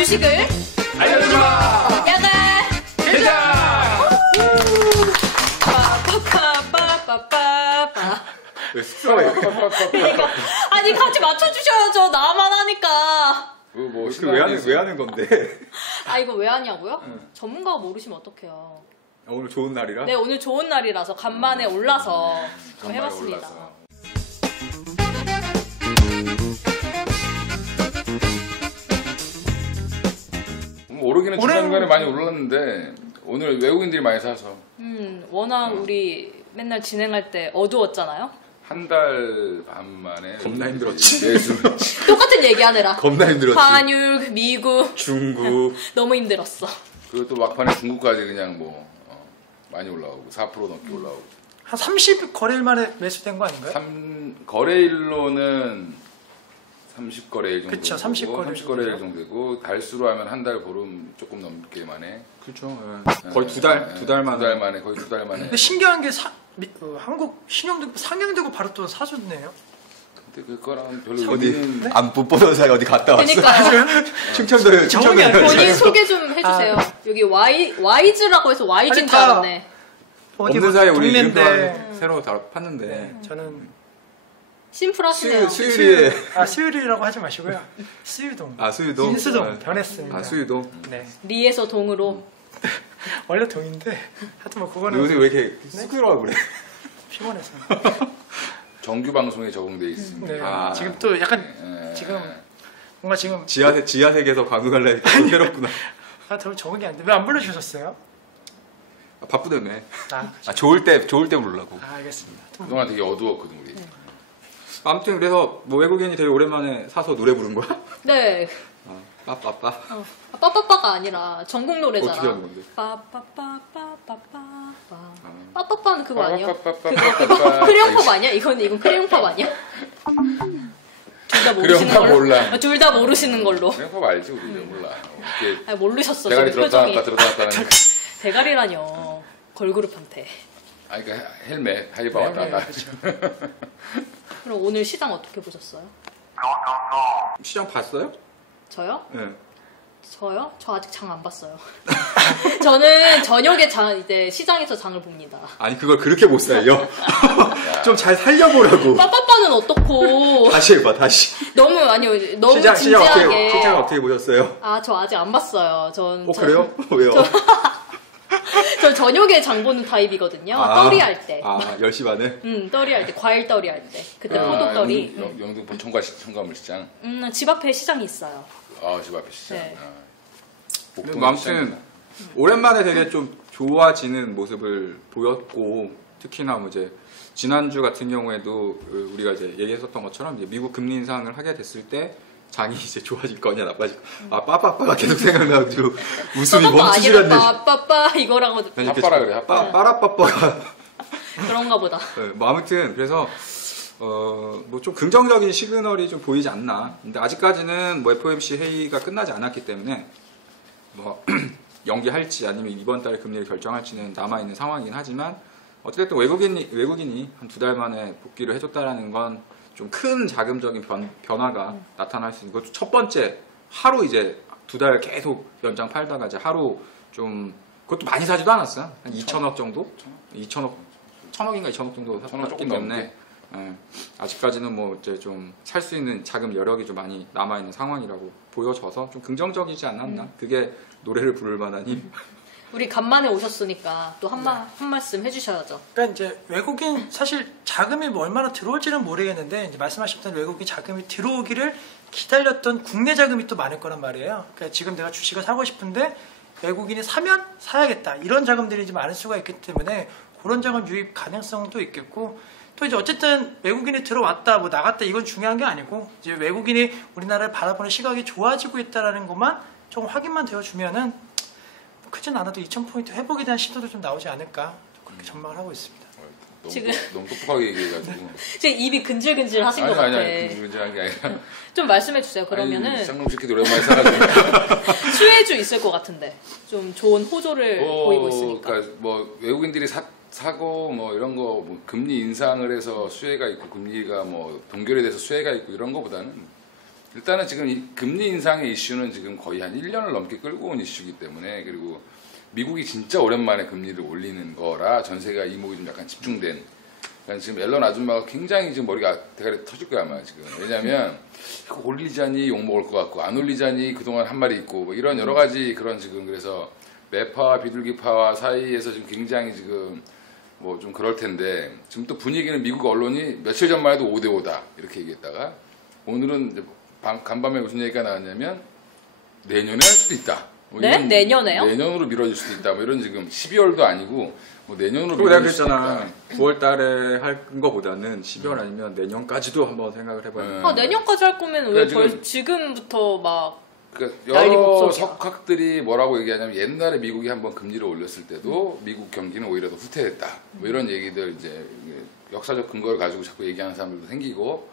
주식을 알려주마! 야간 대장! 빠빠빠빠빠빠. 왜 습관이 아니 같이 맞춰주셔야죠. 나만 하니까. 왜 하는 건데? 아 이거 왜 하냐고요? 전문가가 모르시면 어떡해요. 오늘 좋은 날이라? 네 오늘 좋은 날이라서 간만에 올라서 좀 해봤습니다. 올라서. 오르기는 중간중간에 많이 올랐는데 오늘 외국인들이 많이 사서 워낙 우리 맨날 진행할 때 어두웠잖아요. 한 달 반 만에 겁나 힘들었지. 매수 똑같은 얘기하느라. 겁나 힘들었지. 환율, 미국, 중국. 너무 힘들었어. 그리고 또 막판에 중국까지 그냥 뭐 많이 올라오고 4% 넘게 올라오고 한 30 거래일 만에 매수된 거 아닌가요? 거래일로는 30거래일 정도. 그쵸, 30거래일 정도 되고 달수로 하면 한 달 보름 조금 넘게 만에. 그렇죠. 예. 거의 두 달 만에. 두 달 만에 거의 두 달 만에. 근데 신기한 게 한국 신용도 상향되고 바로 또 사줬네요. 근데 그거랑 별로 어디 의미는 안 못 보던 사이 어디 갔다 왔어? 그러니까요. 충청도에 정이 안 본인 소개 좀 해주세요. 여기 와이즈라고 해서 YG인 줄 알았네. 없는 사이에 우리 동네인데. 이름표 새로 다 팠는데. 네, 저는 심플하시네요. 수유리에 수유리라고 하지 마시고요. 수유동. 수유동. 인수동 변했습니다. 수유동. 네. 리에서 동으로. 원래 동인데 하여튼 뭐 그거는 요새 왜 이렇게 쑥스러워 그래? 피곤해서. 정규 방송에 적용돼 있습니다. 네. 지금 또 약간 지금 뭔가 지금 지하 세계에서 광고 갈래 괴롭구나. 더 적응이 안 돼. 왜 안 불러주셨어요? 바쁘다며. 그렇죠. 좋을 때 부르려고. 알겠습니다. 그동안 되게 어두웠거든 우리. 아무튼 그래서 뭐 외국인이 되게 오랜만에 사서 노래 부른 거야? 네. 빠빠빠. 빠빠빠가 아니라 전국 노래잖아. 어떻게 하는 건데? 빠빠빠빠빠빠빠. 빠빠빠는 그거 아니야? 빠빠빠빠빠빠. 크레용팝 아니야? 이건 크레용팝 아니야? 둘 다 모르시는 크레용팝 걸로. 몰라. 둘 다 모르시는 걸로. 그냥 알지 우리 몰라. 이렇게 아 모르셨어. 대가리 지금 들었다 표정이. 놨다 들었다 놨다 하는. 대가리라뇨. 걸그룹한테. 그러니까 헬멧 하이바 왔다 갔다. 그럼 오늘 시장 어떻게 보셨어요? 시장 봤어요? 저요? 네. 저요? 저 아직 장 안 봤어요. 저는 저녁에 이제 시장에서 장을 봅니다. 아니 그걸 그렇게 못 살려. 좀 잘 살려보라고. 빠빠빠는 어떻고? 다시 해봐 다시. 너무 진지하게. 시장 어떻게 보셨어요? 아, 저 아직 안 봤어요. 그래요? 왜요? 저 저녁에 장 보는 타입이거든요. 떨이 할 때. 10시 반에? 떨이 할 때, 과일 떨이 할 때. 그때 포도떨이. 영등포 청가물시장. 집 앞에 시장이 있어요. 집 앞에 시장. 네. 뭐 아무튼 오랜만에 되게 좀 좋아지는 모습을 보였고 특히나 뭐 이제 지난주 같은 경우에도 우리가 이제 얘기했었던 것처럼 이제 미국 금리 인상을 하게 됐을 때 장이 이제 좋아질 거냐 나빠질 거냐 빠빠빠가 계속 생각나가지고 웃음이 멈추질 않네. 빠빠빠 이거라고 핫바라 그래 핫바라. 빠라빠빠가 그런가 보다. 네, 뭐 아무튼 그래서 뭐 좀 긍정적인 시그널이 좀 보이지 않나. 근데 아직까지는 뭐 FOMC 회의가 끝나지 않았기 때문에 뭐 연기할지 아니면 이번 달에 금리를 결정할지는 남아 있는 상황이긴 하지만 어쨌든 외국인이 한 2달 만에 복귀를 해줬다라는 건 좀 큰 자금적인 변화가 나타날 수 있는 것도 첫 번째 하루 이제 2달 계속 연장 팔다가 이제 하루 좀 그것도 많이 사지도 않았어요. 한 2천억 정도? 2천억 1,000억인가 2천억 정도 샀기 때문에 아직까지는 뭐 이제 좀 살 수 있는 자금 여력이 좀 많이 남아 있는 상황이라고 보여져서 좀 긍정적이지 않았나? 그게 노래를 부를 만한 힘. 우리 간만에 오셨으니까 또 한 말씀 해주셔야죠. 그러니까 이제 외국인 사실 자금이 뭐 얼마나 들어올지는 모르겠는데 이제 말씀하셨던 외국인 자금이 들어오기를 기다렸던 국내 자금이 또 많을 거란 말이에요. 그러니까 지금 내가 주식을 사고 싶은데 외국인이 사면 사야겠다 이런 자금들이 이제 많을 수가 있기 때문에 그런 자금 유입 가능성도 있겠고 또 이제 어쨌든 외국인이 들어왔다 뭐 나갔다 이건 중요한 게 아니고 이제 외국인이 우리나라를 바라보는 시각이 좋아지고 있다라는 것만 조금 확인만 되어주면은 크진 않아도 2,000포인트 회복에 대한 시도도 좀 나오지 않을까 그렇게 전망을 하고 있습니다. 지금 너무 똑똑하게 얘기해가지고 지금 입이 근질근질 하신 것 같아. 아니 근질근질한 게 아니라 좀 말씀해 주세요. 그러면은 쌍놈새끼도 오랜만에 사가지고 수혜주 있을 것 같은데 좀 좋은 호조를 보이고 있으니까. 그러니까 뭐 외국인들이 사고 뭐 이런 거 뭐 금리 인상을 해서 수혜가 있고 금리가 뭐 동결이 돼서 수혜가 있고 이런 거보다는 일단은 지금 이 금리 인상의 이슈는 지금 거의 한 1년을 넘게 끌고 온 이슈이기 때문에 그리고 미국이 진짜 오랜만에 금리를 올리는 거라 전 세계가 이목이 좀 약간 집중된. 그러니까 지금 앨런 아줌마가 굉장히 지금 머리가 대가리 터질 거야 아마 지금. 왜냐하면 이거 올리자니 욕 먹을 것 같고 안 올리자니 그동안 한 말이 있고 뭐 이런 여러 가지 그런 지금 그래서 매파와 비둘기파와 사이에서 지금 굉장히 지금 뭐 좀 그럴 텐데 지금 또 분위기는 미국 언론이 며칠 전만 해도 5대5다 이렇게 얘기했다가 오늘은 이제 간밤에 무슨 얘기가 나왔냐면 내년에 할 수도 있다. 뭐 네? 내년에요? 내년으로 미뤄질 수도 있다. 뭐 이런 지금 12월도 아니고 뭐 내년으로 그리고 내가 미뤄질 수도 그랬잖아. 있다. 9월 달에 할 거보다는 12월 아니면 내년까지도 한번 생각을 해봐야 돼. 아, 내년까지 할 거면 왜 그러니까 지금부터 막 그러니까 난리 여러 법석이야. 석학들이 뭐라고 얘기하냐면 옛날에 미국이 한번 금리를 올렸을 때도 미국 경기는 오히려 더 후퇴했다. 뭐 이런 얘기들 이제 역사적 근거를 가지고 자꾸 얘기하는 사람들도 생기고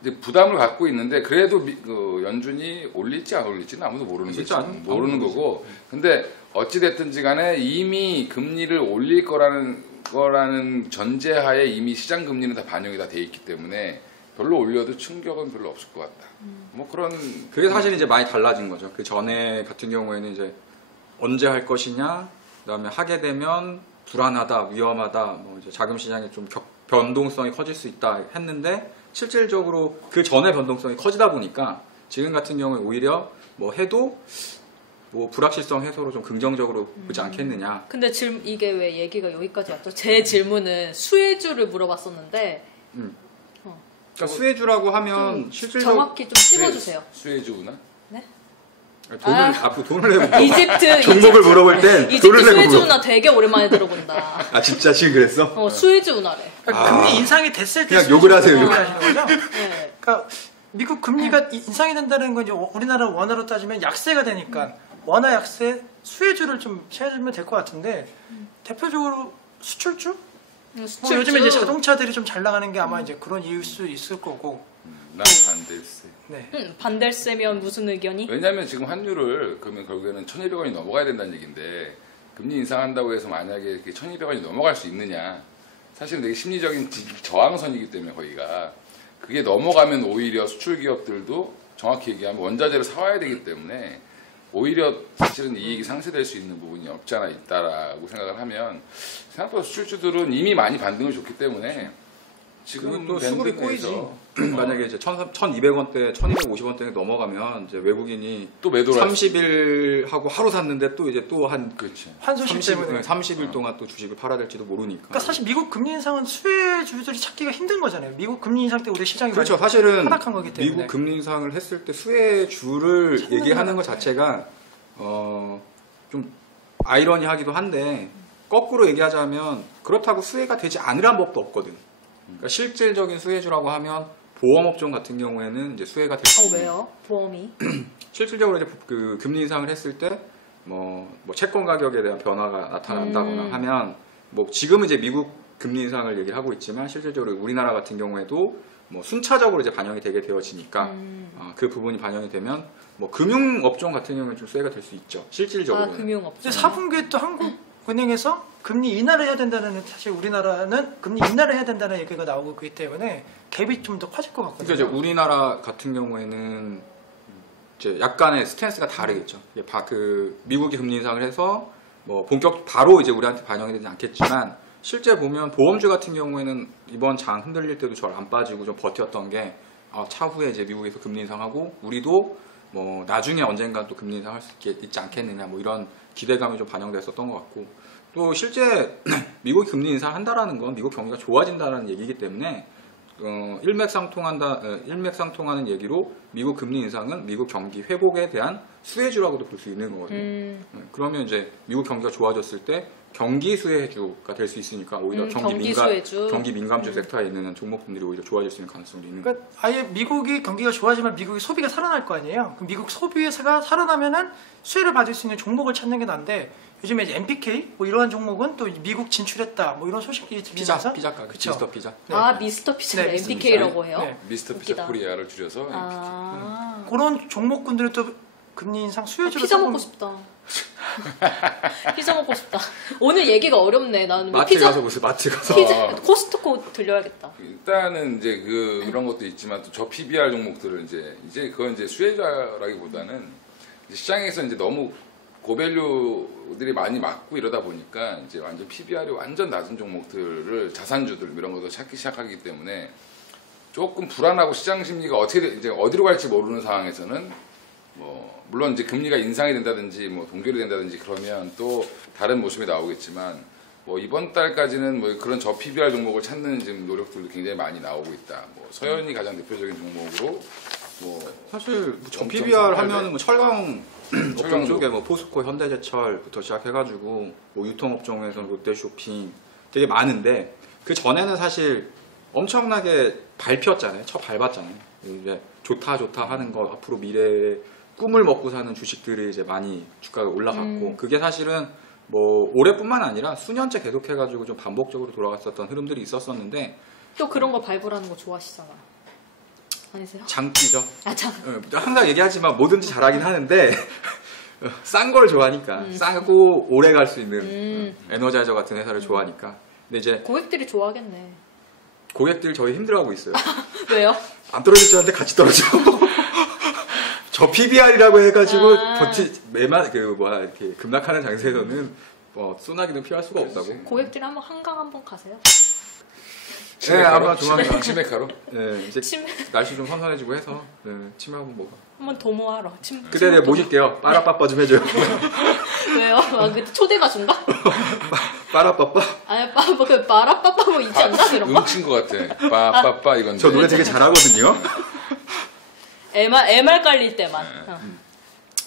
이제 부담을 갖고 있는데 그래도 그 연준이 올릴지 안 올릴지는 아무도 모르는 진짜 거죠. 모르는 거고. 근데 어찌 됐든지 간에 이미 금리를 올릴 거라는 전제하에 이미 시장 금리는 다 반영이 다 돼 있기 때문에 별로 올려도 충격은 별로 없을 것 같다. 뭐 그런 그게 사실 이제 많이 달라진 거죠. 그 전에 같은 경우에는 이제 언제 할 것이냐, 그다음에 하게 되면 불안하다, 위험하다, 뭐 이제 자금 시장에 좀 변동성이 커질 수 있다 했는데 실질적으로 그 전에 변동성이 커지다 보니까 지금 같은 경우에 오히려 뭐 해도 뭐 불확실성 해소로 좀 긍정적으로 보지 않겠느냐. 근데 이게 왜 얘기가 여기까지 왔죠? 제 질문은 수혜주를 물어봤었는데 그러니까 수혜주라고 하면 좀 실질적으로 정확히 좀 찝어주세요. 수혜주구나. 돈을 앞으로 돈을 내고 이집트 종목을 물어볼 땐 이집트 돈을 내고 수혜주 물어. 운하 되게 오랜만에 들어본다. 아 진짜 지금 그랬어? 수혜주 운하래. 그러니까 금리 인상이 됐을 때 그냥 욕을 하세요, 수혜주 욕. 하시는 거죠? 네. 그러니까 미국 금리가 인상이 된다는 건 이제 우리나라 원화로 따지면 약세가 되니까 원화 약세 수혜주를 좀 채워주면 될 것 같은데 대표적으로 수출주? 뭐 수출주. 요즘에 이제 자동차들이 좀 잘 나가는 게 아마 이제 그런 이유일 수 있을 거고. 난 반대일세. 네. 반댈세면 무슨 의견이? 왜냐하면 지금 환율을 그러면 결국에는 1,200원이 넘어가야 된다는 얘기인데 금리 인상한다고 해서 만약에 1,200원이 넘어갈 수 있느냐? 사실은 되게 심리적인 저항선이기 때문에 거기가 그게 넘어가면 오히려 수출 기업들도 정확히 얘기하면 원자재를 사와야 되기 때문에 오히려 사실은 이익이 상쇄될 수 있는 부분이 없지 않아 있다라고 생각을 하면 생각보다 수출주들은 이미 많이 반등을 줬기 때문에 지금 또 수급이 꼬이지. 만약에 이제 1,200원대, 1,250원대 넘어가면 이제 외국인이 또 매도를 30일 하고 하루 샀는데 또 이제 또 한 그렇지. 환소심 때문에. 30일 동안 또 주식을 팔아야 될지도 모르니까. 그러니까 사실 미국 금리 인상은 수혜주들이 찾기가 힘든 거잖아요. 미국 금리 인상 때 우리 시장이 그렇죠. 많이 사실은 하락한 거기 때문에. 미국 금리 인상을 했을 때 수혜주를 찾는 얘기하는 것 것 자체가 좀 아이러니하기도 한데 거꾸로 얘기하자면 그렇다고 수혜가 되지 않으란 법도 없거든. 그러니까 실질적인 수혜주라고 하면 보험업종 같은 경우에는 이제 수혜가 될 수 있는. 왜요? 보험이? 실질적으로 이제 그 금리 인상을 했을 때 뭐 채권 가격에 대한 변화가 나타난다거나 하면 뭐 지금은 이제 미국 금리 인상을 얘기를 하고 있지만 실질적으로 우리나라 같은 경우에도 뭐 순차적으로 이제 반영이 되게 되어지니까 그 부분이 반영이 되면 뭐 금융업종 같은 경우는 좀 수혜가 될 수 있죠. 실질적으로. 금융업종. 이제 4분기에 또 한국은행에서 금리 인하를 해야 된다는 사실 우리나라는 금리 인하를 해야 된다는 얘기가 나오고 있기 때문에 갭이 좀 더 커질 것 같거든요. 그러니까 이제 우리나라 같은 경우에는 이제 약간의 스탠스가 다르겠죠. 그 미국이 금리 인상을 해서 뭐 본격 바로 이제 우리한테 반영이 되지 않겠지만 실제 보면 보험주 같은 경우에는 이번 장 흔들릴 때도 잘 안 빠지고 좀 버텼던 게 차후에 이제 미국에서 금리 인상하고 우리도 뭐 나중에 언젠가 또 금리 인상할 수 있지 않겠느냐 뭐 이런 기대감이 좀 반영됐었던 것 같고 또 실제 미국이 금리 인상한다라는 건 미국 경기가 좋아진다라는 얘기이기 때문에 일맥상통하는 얘기로 미국 금리 인상은 미국 경기 회복에 대한 수혜주라고도 볼 수 있는 거거든요. 그러면 이제 미국 경기가 좋아졌을 때 경기 수혜주가 될 수 있으니까 오히려 경기 민감주 섹터에 있는 종목들이 오히려 좋아질 수 있는 가능성도 있는 거예요. 그러니까 아예 미국이 경기가 좋아지면 미국의 소비가 살아날 거 아니에요. 그럼 미국 소비가 살아나면은 수혜를 받을 수 있는 종목을 찾는 게 난데 요즘에 이제 MPK 뭐 이러한 종목은 또 미국 진출했다 뭐 이런 소식들이 들리면서 피자 가게, 그쵸? 미스터 피자. 네. 미스터 피자를 네, MPK라고 해요? 네. 미스터 웃기다. 피자 코리아를 줄여서 그런 종목군들은 또 금리 인상 수혜주로 피자 먹고 싶다. 피자 먹고 싶다. 오늘 얘기가 어렵네. 나는 뭐 마트 피자, 가서 무슨 마트 가서 피자, 코스트코 들려야겠다. 일단은 이제 그런 것도 있지만 또 저 PBR 종목들은 이제 그건 이제 수혜자라기보다는 이제 시장에서 이제 너무 고밸류들이 많이 맞고 이러다 보니까 이제 완전 PBR이 완전 낮은 종목들을 자산주들 이런 것도 찾기 시작하기 때문에 조금 불안하고 시장 심리가 어떻게 이제 어디로 갈지 모르는 상황에서는 뭐 물론 이제 금리가 인상이 된다든지 뭐 동결이 된다든지 그러면 또 다른 모습이 나오겠지만 뭐 이번 달까지는 뭐 그런 저 PBR 종목을 찾는 지금 노력들도 굉장히 많이 나오고 있다. 뭐 서현이 가장 대표적인 종목으로 뭐 사실 저 엄청 PBR 상팔대? 하면은 뭐 철강 업종 철강도. 쪽에 뭐 포스코, 현대제철부터 시작해가지고 뭐 유통업종에서는 롯데쇼핑 되게 많은데 그 전에는 사실 엄청나게 밟혔잖아요. 밟았잖아요. 이제 좋다 하는 거 앞으로 미래에 꿈을 먹고 사는 주식들이 이제 많이 주가가 올라갔고 그게 사실은 뭐 올해뿐만 아니라 수년째 계속해가지고 좀 반복적으로 돌아갔었던 흐름들이 있었었는데 또 그런 거 발굴하는 거 좋아하시잖아. 아니세요? 장기죠. 아, 참. 항상 얘기하지만 뭐든지 잘하긴 하는데 싼 걸 좋아하니까 싸고 오래 갈 수 있는 에너자이저 같은 회사를 좋아하니까. 근데 이제 고객들이 좋아하겠네. 고객들 저희 힘들어하고 있어요. 왜요? 안 떨어질 줄 알았는데 같이 떨어져. 저 PBR이라고 해가지고 매만 이렇게 급락하는 장세에서는 뭐 소나기는 피할 수가 없다고. 고객들이 한강 한번 가세요. 네, 아마 조만간 치맥하러. 네, 이제 침 날씨 좀 선선해지고 해서 네, 치맥 한번 먹어. 한번 도모하러. 그때 내가 모실게요. 빠라빠빠 좀 해줘요. 왜요? 아, 그 초대 가수인가? 빠라빠빠? 아니, 그 빠라빠빠 뭐 있지 않나? 그런 거? 음친 것 같아. 빠빠빠 이건데. 저 노래 되게 잘하거든요. MR 깔릴 때만.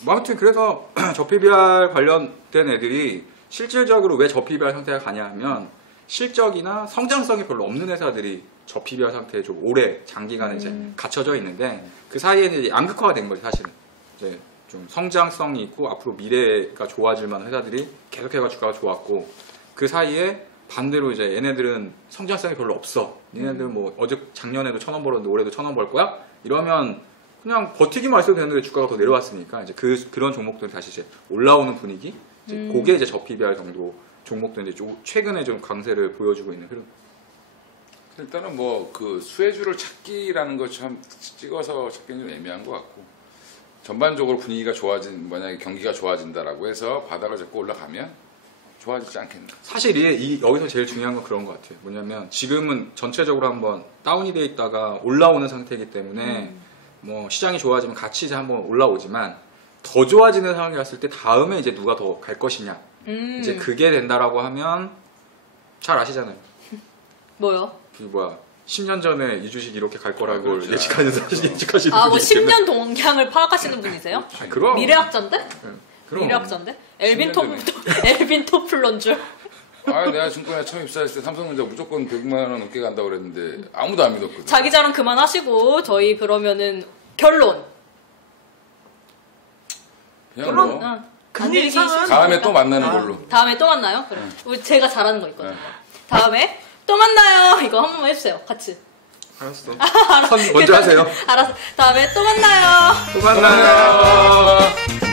뭐 아무튼 그래서 저 PBR 관련된 애들이 실질적으로 왜 저 PBR 상태가 가냐 하면 실적이나 성장성이 별로 없는 회사들이 저 PBR 상태에 좀 오래 장기간 이제 갇혀져 있는데 그 사이에는 이제 양극화가 된 거지 사실은. 이제 좀 성장성이 있고 앞으로 미래가 좋아질 만한 회사들이 계속해서 주가가 좋았고 그 사이에 반대로 이제 얘네들은 성장성이 별로 없어. 얘네들은 뭐 작년에도 1,000원 벌었는데 올해도 1,000원 벌 거야? 이러면 그냥 버티기만 했어도 되는데 주가가 더 내려왔으니까 이제 그런 종목들이 다시 이제 올라오는 분위기. 이제 그게 이제 저 PBR 정도 종목도 이제 최근에 좀 강세를 보여주고 있는 흐름. 일단은 뭐 그 수혜주를 찾기라는 거 참 찍어서 찾기는 좀 애매한 것 같고 전반적으로 분위기가 만약에 경기가 좋아진다라고 해서 바닥을 잡고 올라가면 좋아지지 않겠나. 사실 여기서 제일 중요한 건 그런 것 같아요. 뭐냐면 지금은 전체적으로 한번 다운이 돼 있다가 올라오는 상태이기 때문에 뭐 시장이 좋아지면 같이 이제 한번 올라오지만 더 좋아지는 상황이 왔을 때 다음에 이제 누가 더 갈 것이냐. 이제 그게 된다라고 하면 잘 아시잖아요. 뭐요? 10년 전에 이 주식 이렇게 갈 거라고 그렇죠. 예측하시는 분이 아, 뭐 10년 동향을 파악하시는 분이세요? 그럼 미래학자인데? 그럼. 미래학자인데? 10년 전에. 엘빈 토플러인 줄. 내가 증권에 처음 입사했을 때 삼성전자 무조건 100만 원 넘게 간다고 그랬는데 아무도 안 믿었거든. 자기 자랑 그만하시고 저희 그러면은 결론. 그냥 물론, 뭐 금리 인상은 다음에 또 만나는 걸로. 다음에 또 만나요? 그래. 우리 제가 잘하는 거 있거든요. 다음에 또 만나요. 이거 한 번만 해주세요. 같이. 알았어. 선 먼저 하세요. 알았어. 다음에 또 만나요. 또 만나요.